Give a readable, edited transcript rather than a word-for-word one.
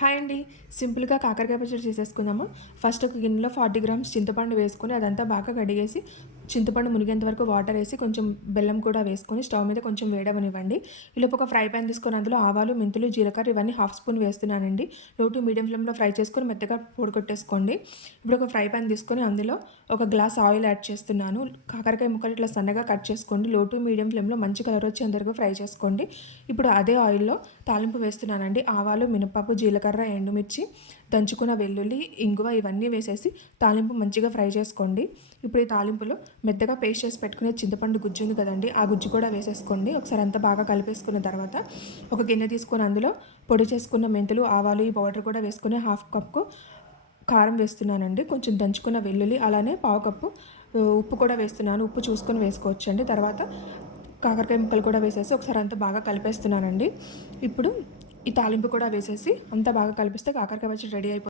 Hi అండి. సింపుల్‌గా కాకరకాయ పచ్చడి చేసేసుకుందాము. ఫస్ట్ ఒక గిన్నెలో 40 గ్రామ్స్ చింతపండు వేసుకొని అదంతా బాగా కడిగేసి, చింతపండు మునిగేంత వరకు వాటర్ ఏసి, కొంచెం బెల్లం కూడా వేసుకొని స్టవ్ మీద కొంచెం వేడవ్వనివ్వండి. ఈలోపు ఒక ఫ్రై పాన్ తీసుకొని అందులో ఆవాలు, మెంతులు, జీలకర్ర ఇవన్నీ హాఫ్ స్పూన్ వేస్తున్నానండి. లో టు మీడియం ఫ్లేమ్‌లో ఫ్రై చేసుకొని మెత్తగా పొడిగొట్టేసుకోండి. ఇప్పుడు ఒక ఫ్రై పాన్ తీసుకొని అందులో ఒక గ్లాస్ ఆయిల్ యాడ్ చేస్తున్నాను. కాకరకాయ ముక్కలు ఇట్లా సన్నగా కట్ చేసుకోండి. లో టు మీడియం ఫ్లేమ్‌లో మంచి కలర్ వచ్చేంత వరకు ఫ్రై చేసుకోండి. ఇప్పుడు అదే ఆయిల్‌లో తాలింపు వేస్తున్నానండి. ఆవాలు, మినపప్పు, జీలకర్ర, ఎండుమిర్చి, దంచుకున్న వెల్లుల్లి, ఇంగువ ఇవన్నీ వేసేసి తాలింపు మంచిగా ఫ్రై చేసుకోండి. ఇప్పుడు ఈ తాలింపులో మెత్తగా పేస్ట్ చేసి పెట్టుకునే చింతపండు గుజ్జు ఉంది కదండి, ఆ గుజ్జు కూడా వేసేసుకోండి. ఒకసారి అంతా బాగా కలిపేసుకున్న తర్వాత ఒక గిన్నె తీసుకొని అందులో పొడి చేసుకున్న మెంతులు, ఆవాలు ఈ పౌడర్ కూడా వేసుకొని హాఫ్ కప్పు కారం వేస్తున్నానండి. కొంచెం దంచుకున్న వెల్లుల్లి, అలానే పావు కప్పు ఉప్పు కూడా వేస్తున్నాను. ఉప్పు చూసుకొని వేసుకోవచ్చండి. తర్వాత కాకరకాయ ముక్కలు కూడా వేసేసి ఒకసారి అంతా బాగా కలిపేస్తున్నానండి. ఇప్పుడు ఈ తాలింపు కూడా వేసేసి అంతా బాగా కలిపిస్తే కాకరకాయ పచ్చడి రెడీ అయిపోతుంది.